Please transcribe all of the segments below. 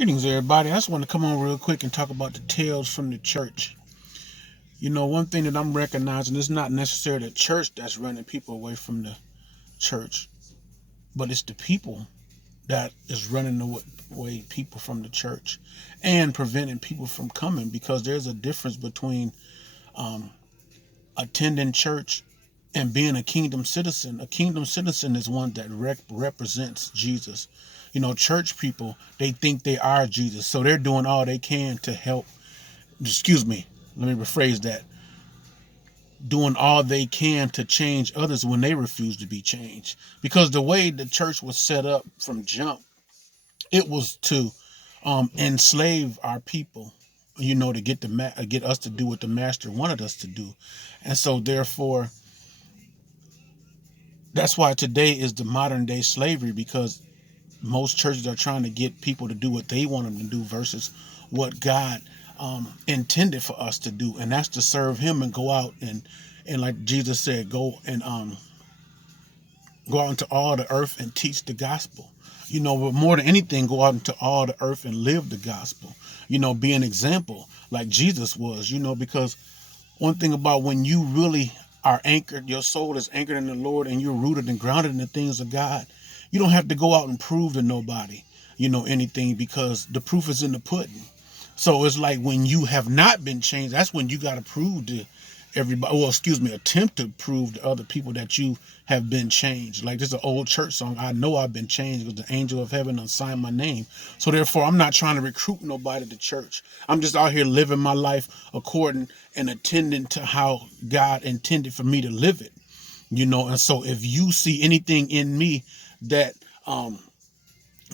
Greetings, everybody. I just want to come on real quick and talk about the tales from the church. One thing that I'm recognizing is not necessarily the church that's running people away from the church, but it's the people that is running away people from the church and preventing people from coming, because there's a difference between um, attending church and being a kingdom citizen. A kingdom citizen is one that represents Jesus. Church people, they think they are Jesus, so they're doing all they can to help. Excuse me, let me rephrase that. Doing all they can to change others when they refuse to be changed. Because the way the church was set up from jump, it was to enslave our people, to get us to do what the master wanted us to do. And so therefore, that's why today is the modern day slavery, because most churches are trying to get people to do what they want them to do versus what God intended for us to do, and that's to serve Him and go out and like Jesus said, go out into all the earth and teach the gospel. But more than anything, go out into all the earth and live the gospel. Be an example like Jesus was. Because one thing about when you really are anchored, your soul is anchored in the Lord, and you're rooted and grounded in the things of God, you don't have to go out and prove to nobody, anything, because the proof is in the pudding. So it's like when you have not been changed, that's when you got to prove to everybody, attempt to prove to other people that you have been changed. Like, there's an old church song, I know I've been changed because the angel of heaven unsigned my name. So therefore, I'm not trying to recruit nobody to church. I'm just out here living my life according and attending to how God intended for me to live it. And so if you see anything in me that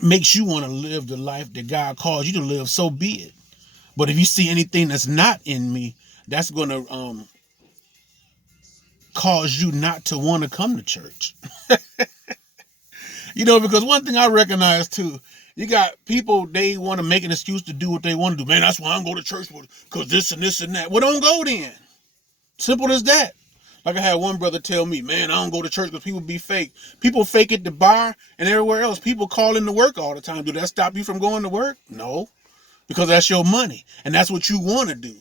makes you want to live the life that God calls you to live, so be it. But if you see anything that's not in me, that's going to cause you not to want to come to church. Because one thing I recognize too, you got people, they want to make an excuse to do what they want to do. Man, that's why I don't go to church, because this and this and that. Well, don't go then. Simple as that. Like I had one brother tell me, man, I don't go to church because people be fake. People fake at the bar and everywhere else. People call in to work all the time. Do that stop you from going to work? No, because that's your money and that's what you want to do.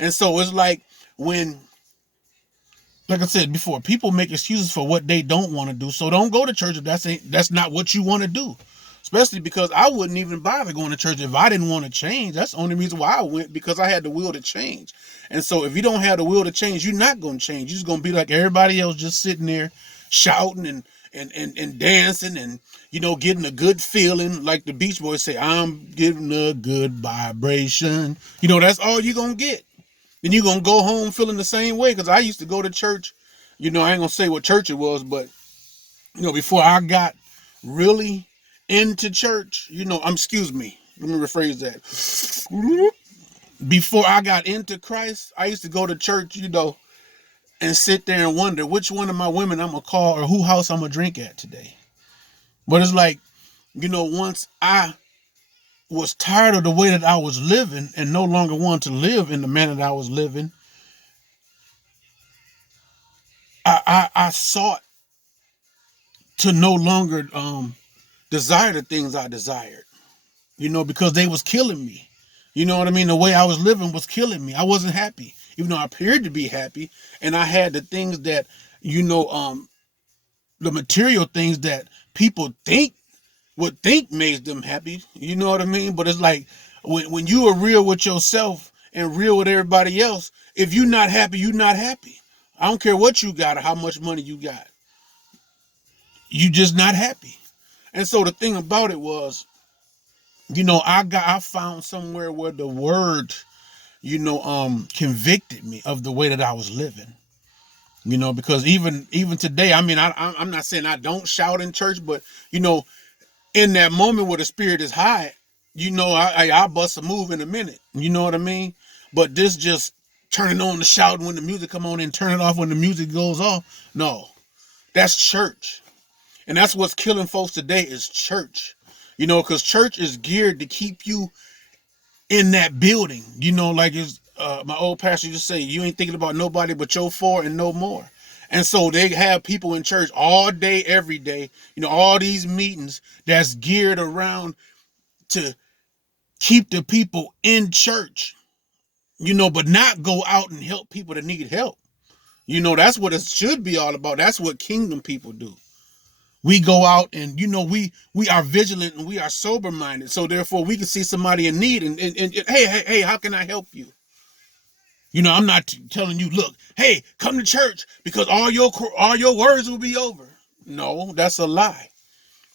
And so it's like I said before, people make excuses for what they don't want to do. So don't go to church if that's not what you want to do. Especially because I wouldn't even bother going to church if I didn't want to change. That's the only reason why I went, because I had the will to change. And so if you don't have the will to change, you're not going to change. You're just going to be like everybody else, just sitting there shouting and dancing and, getting a good feeling. Like the Beach Boys say, I'm getting a good vibration. That's all you're going to get. Then you're going to go home feeling the same way. Because I used to go to church. I ain't going to say what church it was, but, before I got really into church, excuse me, let me rephrase that. Before I got into Christ, I used to go to church, and sit there and wonder which one of my women I'm going to call or who house I'm going to drink at today. But it's like, once I was tired of the way that I was living and no longer wanted to live in the manner that I was living, I sought to no longer desire the things I desired, because they was killing me. You know what I mean? The way I was living was killing me. I wasn't happy, even though I appeared to be happy. And I had the things that, the material things that people would think made them happy. You know what I mean? But it's like when you are real with yourself and real with everybody else, if you're not happy, you're not happy. I don't care what you got or how much money you got. You just not happy. And so the thing about it was, I found somewhere where the word, convicted me of the way that I was living. Because even today, I mean, I'm not saying I don't shout in church, but in that moment where the spirit is high, I bust a move in a minute. You know what I mean? But this just turning on the shout when the music come on and turn it off when the music goes off. No, that's church. And that's what's killing folks today is church. Because church is geared to keep you in that building. Like it's my old pastor just say, you ain't thinking about nobody but your four and no more. And so they have people in church all day, every day, all these meetings that's geared around to keep the people in church, but not go out and help people that need help. That's what it should be all about. That's what kingdom people do. We go out and, we are vigilant and we are sober minded. So therefore we can see somebody in need and hey, how can I help you? I'm not telling you, look, hey, come to church because all your words will be over. No, that's a lie.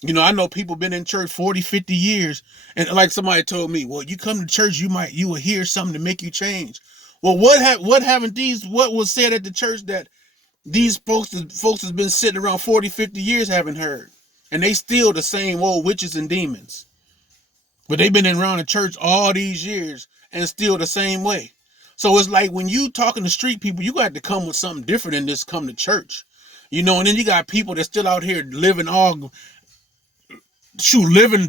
I know people been in church 40, 50 years. And like somebody told me, well, you come to church, you will hear something to make you change. Well, what was said at the church that these folks has been sitting around 40, 50 years haven't heard? And they still the same old witches and demons. But they've been around the church all these years and still the same way. So it's like when you talking to street people, you got to come with something different than just come to church. And then you got people that's still out here living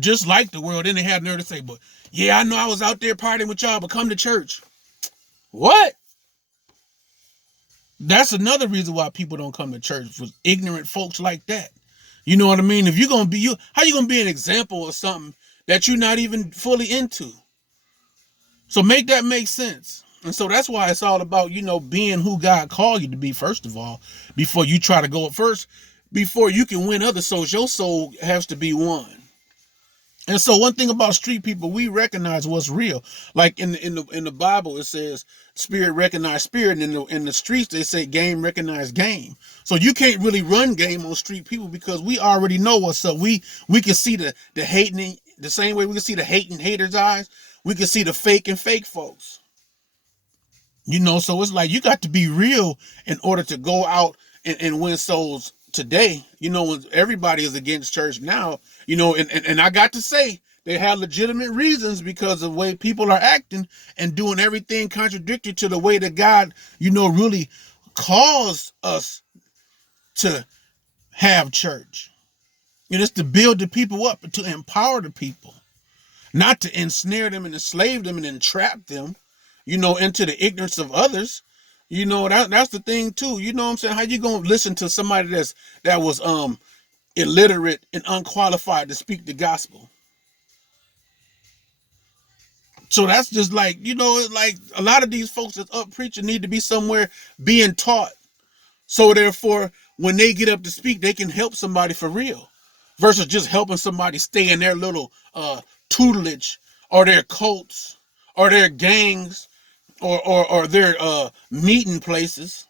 just like the world. Then they have nerve to say, but yeah, I know I was out there partying with y'all, but come to church. What? That's another reason why people don't come to church, for ignorant folks like that. You know what I mean? If you're going to be how you going to be an example of something that you're not even fully into? So make that make sense. And so that's why it's all about, being who God called you to be, first of all, before you try to go up first, before you can win other souls. Your soul has to be won. And so one thing about street people, we recognize what's real. Like in the Bible, it says spirit recognize spirit, and in the streets they say game recognize game. So you can't really run game on street people because we already know what's up. We can see the hating the same way we can see the hating haters' eyes. We can see the fake and fake folks. So it's like you got to be real in order to go out and win souls today. When everybody is against church now, and I got to say, they have legitimate reasons because of the way people are acting and doing everything contradictory to the way that God, really calls us to have church. It's to build the people up, to empower the people, not to ensnare them and enslave them and entrap them, into the ignorance of others. That's the thing too. You know what I'm saying? How you gonna listen to somebody that was illiterate and unqualified to speak the gospel? So that's just like, like a lot of these folks that's up preaching need to be somewhere being taught. So therefore, when they get up to speak, they can help somebody for real, versus just helping somebody stay in their little tutelage or their cults or their gangs or their meeting places.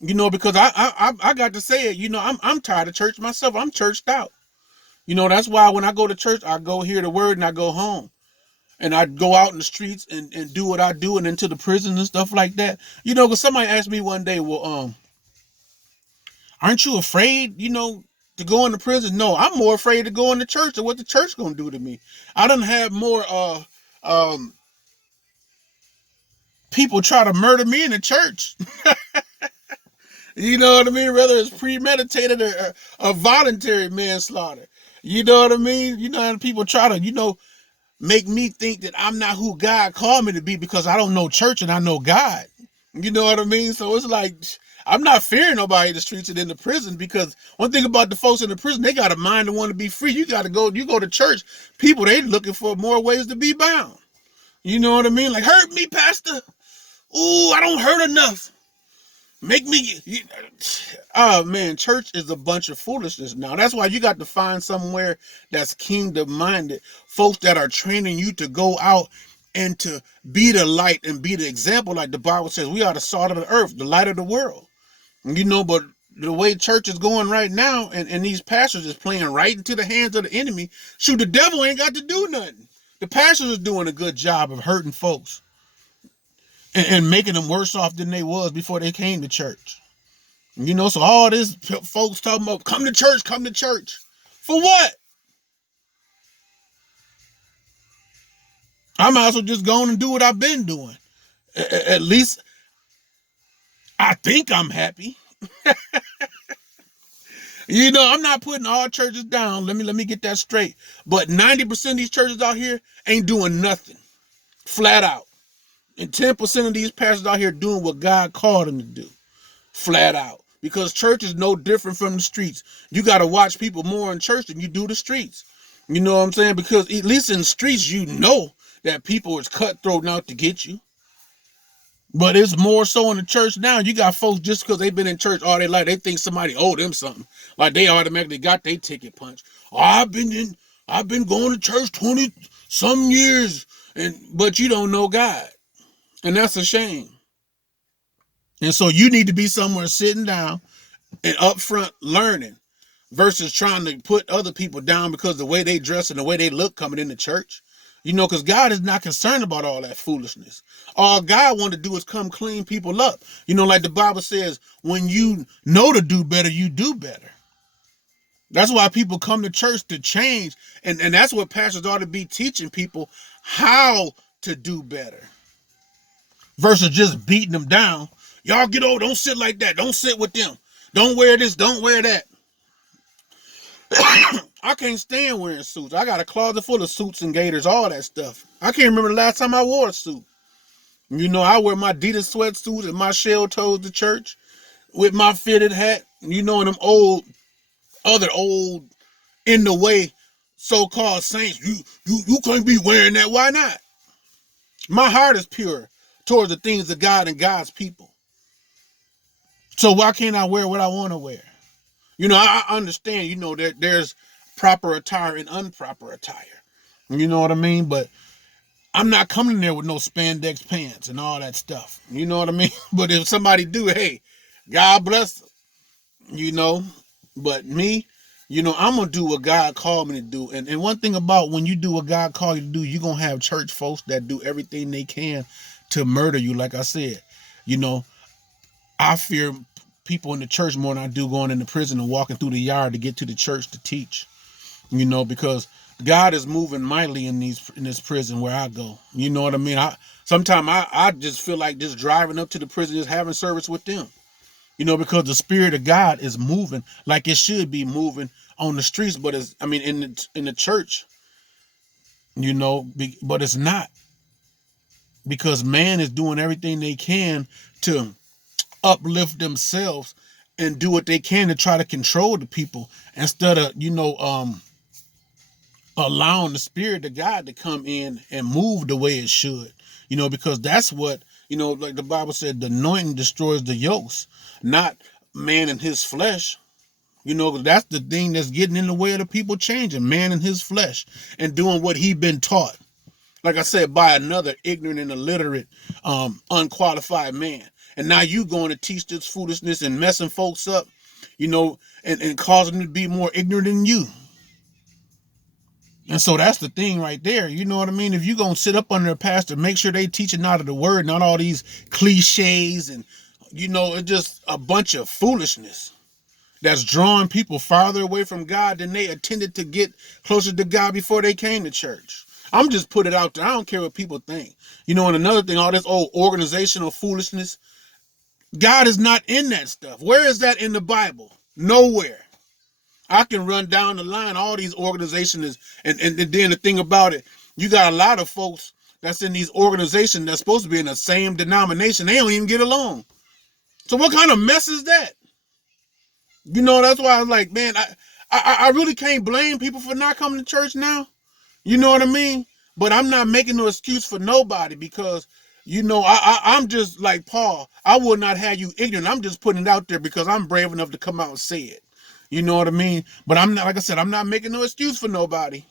Because I got to say it. I'm tired of church myself. I'm churched out. That's why when I go to church, I go hear the word and I go home. And I go out in the streets and do what I do, and into the prison and stuff like that. Because somebody asked me one day, well, aren't you afraid, to go into prison? No, I'm more afraid to go into church and what the church gonna do to me. I done have more people try to murder me in the church. You know what I mean? Whether it's premeditated or voluntary manslaughter. You know what I mean? And people try to, make me think that I'm not who God called me to be because I don't know church and I know God. You know what I mean? So it's like, I'm not fearing nobody in the streets and in the prison, because one thing about the folks in the prison, they got a mind to want to be free. You go to church, people, they looking for more ways to be bound. You know what I mean? Like, hurt me, pastor. Ooh, I don't hurt enough. Make me, oh man, church is a bunch of foolishness now. That's why you got to find somewhere that's kingdom minded, folks that are training you to go out and to be the light and be the example. Like the Bible says, we are the salt of the earth, the light of the world. But the way church is going right now, and these pastors is playing right into the hands of the enemy. Shoot, the devil ain't got to do nothing. The pastors is doing a good job of hurting folks and making them worse off than they was before they came to church. So all this folks talking about, come to church. For what? I might as well just go on and do what I've been doing. At least I think I'm happy. I'm not putting all churches down. Let me get that straight. But 90% of these churches out here ain't doing nothing. Flat out. And 10% of these pastors out here doing what God called them to do. Flat out. Because church is no different from the streets. You got to watch people more in church than you do the streets. You know what I'm saying? Because at least in the streets, that people is cutthroat out to get you. But it's more so in the church now. You got folks just because they've been in church all their life, they think somebody owe them something. Like they automatically got their ticket punched. Oh, I've been going to church 20 some years, but you don't know God. And that's a shame. And so you need to be somewhere sitting down and up front learning versus trying to put other people down because the way they dress and the way they look coming into church. Because God is not concerned about all that foolishness. All God wants to do is come clean people up. Like the Bible says, when you know to do better, you do better. That's why people come to church to change. And that's what pastors ought to be teaching people, how to do better. Versus just beating them down. Y'all get over, don't sit like that. Don't sit with them. Don't wear this, don't wear that. I can't stand wearing suits. I got a closet full of suits and gaiters, all that stuff. I can't remember the last time I wore a suit. I wear my Adidas sweatsuits and my shell toes to church with my fitted hat. And them old in the way so-called saints. You can't be wearing that. Why not? My heart is pure towards the things of God and God's people. So why can't I wear what I want to wear? I understand, that there's proper attire and improper attire. You know what I mean? But I'm not coming there with no spandex pants and all that stuff. You know what I mean? But if somebody do, hey, God bless them, But me, I'm going to do what God called me to do. And one thing about when you do what God called you to do, you're going to have church folks that do everything they can to murder you. Like I said, I fear people in the church more than I do going into prison and walking through the yard to get to the church to teach, because God is moving mightily in this prison where I go. You know what I mean? Sometimes I just feel like just driving up to the prison, just having service with them, because the Spirit of God is moving like it should be moving on the streets, but in the church, but it's not, because man is doing everything they can to uplift themselves and do what they can to try to control the people instead of allowing the Spirit of God to come in and move the way it should, because that's what like the Bible said, the anointing destroys the yokes, not man and his flesh. That's the thing that's getting in the way of the people changing, man and his flesh, and doing what he been taught, like I said, by another ignorant and illiterate unqualified man. And now you going to teach this foolishness and messing folks up, and causing them to be more ignorant than you. And so that's the thing right there. You know what I mean? If you're going to sit up under a pastor, make sure they teaching out of the word, not all these cliches and, it's just a bunch of foolishness that's drawing people farther away from God than they intended to get closer to God before they came to church. I'm just put it out there. I don't care what people think. And another thing, all this old organizational foolishness, God is not in that stuff. Where is that in the Bible? Nowhere. I can run down the line, all these organizations, and then the thing about it, you got a lot of folks that's in these organizations that's supposed to be in the same denomination. They don't even get along. So what kind of mess is that? That's why I was like, man, I really can't blame people for not coming to church now. You know what I mean? But I'm not making no excuse for nobody because, I'm just like Paul. I will not have you ignorant. I'm just putting it out there because I'm brave enough to come out and say it. You know what I mean? But I'm not, like I said, I'm not making no excuse for nobody.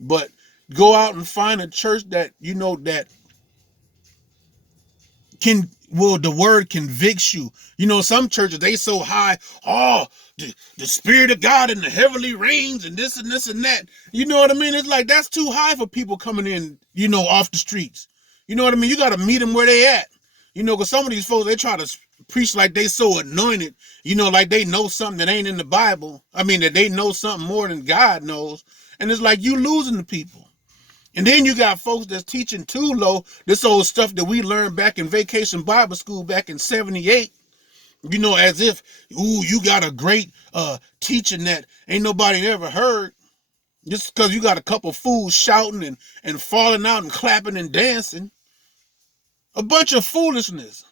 But go out and find a church that, that the word convicts you. Some churches, they so high, the Spirit of God in the heavenly reigns and this and this and that. You know what I mean? It's like, that's too high for people coming in, off the streets. You know what I mean? You got to meet them where they at. Because some of these folks, they try to preach like they so anointed, like they know something that ain't in the Bible. That they know something more than God knows. And it's like you losing the people. And then you got folks that's teaching too low, this old stuff that we learned back in Vacation Bible School back in 78, as if, you got a great teaching that ain't nobody ever heard. Just because you got a couple fools shouting and falling out and clapping and dancing. A bunch of foolishness.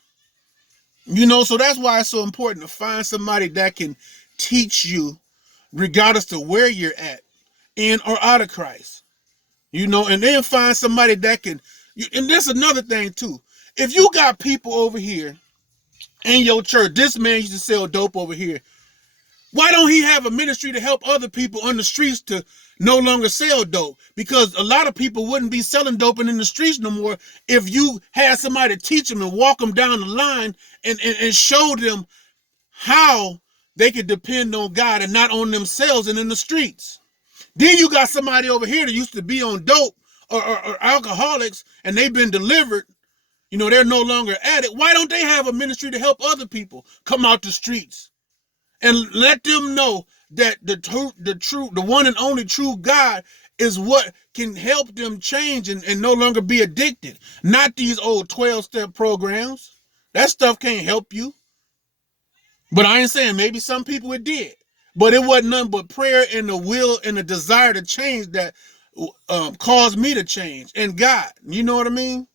So that's why it's so important to find somebody that can teach you regardless of where you're at, in or out of Christ. And then find somebody that can, and that's another thing too. If you got people over here in your church, this man used to sell dope over here. Why don't he have a ministry to help other people on the streets to no longer sell dope? Because a lot of people wouldn't be selling dope in the streets no more if you had somebody teach them and walk them down the line and show them how they could depend on God and not on themselves and in the streets. Then you got somebody over here that used to be on dope or alcoholics and they've been delivered. They're no longer at it. Why don't they have a ministry to help other people come out the streets and let them know that the one and only true God is what can help them change and no longer be addicted? Not these old 12-step programs. That stuff can't help you. But I ain't saying maybe some people it did. But it wasn't nothing but prayer and the will and the desire to change that caused me to change. And God, you know what I mean?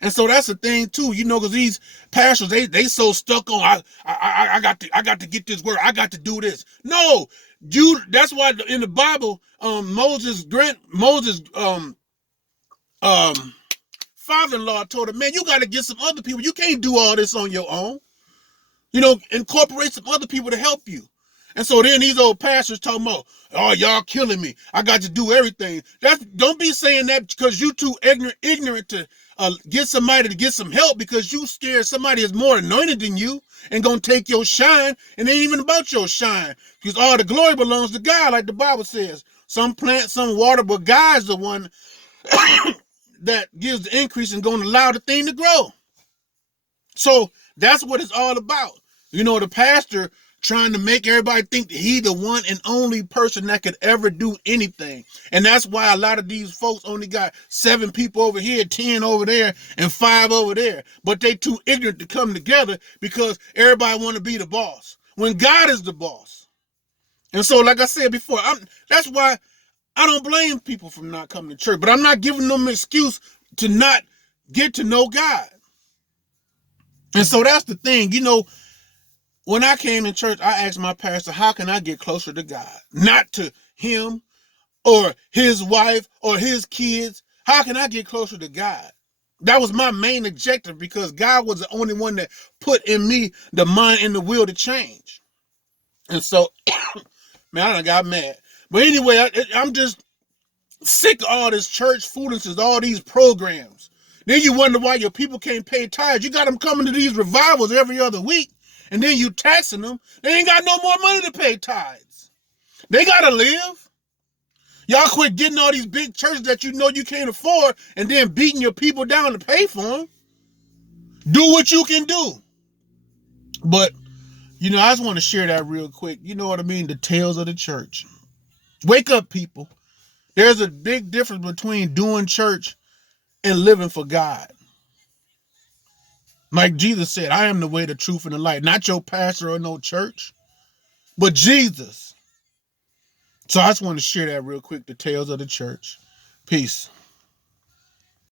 And so that's the thing too, because these pastors, they so stuck on I got to get this word, I got to do this. No, that's why in the Bible, Moses' father-in-law told him, man, you got to get some other people. You can't do all this on your own. Incorporate some other people to help you. And so then these old pastors talking about, oh, y'all killing me. I got to do everything. Don't be saying that because you too ignorant to get somebody to get some help because you scared somebody is more anointed than you and going to take your shine. And it ain't even about your shine because all the glory belongs to God, like the Bible says. Some plant, some water, but God's the one that gives the increase and going to allow the thing to grow. So that's what it's all about. The pastor trying to make everybody think that he the one and only person that could ever do anything. And that's why a lot of these folks only got 7 people over here, 10 over there, and 5 over there. But they too ignorant to come together because everybody want to be the boss when God is the boss. And so, like I said before, that's why I don't blame people for not coming to church. But I'm not giving them an excuse to not get to know God. And so that's the thing, when I came in church, I asked my pastor, how can I get closer to God? Not to him or his wife or his kids. How can I get closer to God? That was my main objective because God was the only one that put in me the mind and the will to change. And so, man, I done got mad. But anyway, I'm just sick of all this church foolishness, all these programs. Then you wonder why your people can't pay tithes. You got them coming to these revivals every other week. And then you taxing them, they ain't got no more money to pay tithes. They gotta live. Y'all quit getting all these big churches that you can't afford and then beating your people down to pay for them. Do what you can do. But, I just want to share that real quick. You know what I mean? The tales of the church. Wake up, people. There's a big difference between doing church and living for God. Like Jesus said, I am the way, the truth, and the light. Not your pastor or no church, but Jesus. So I just want to share that real quick, the tales of the church. Peace.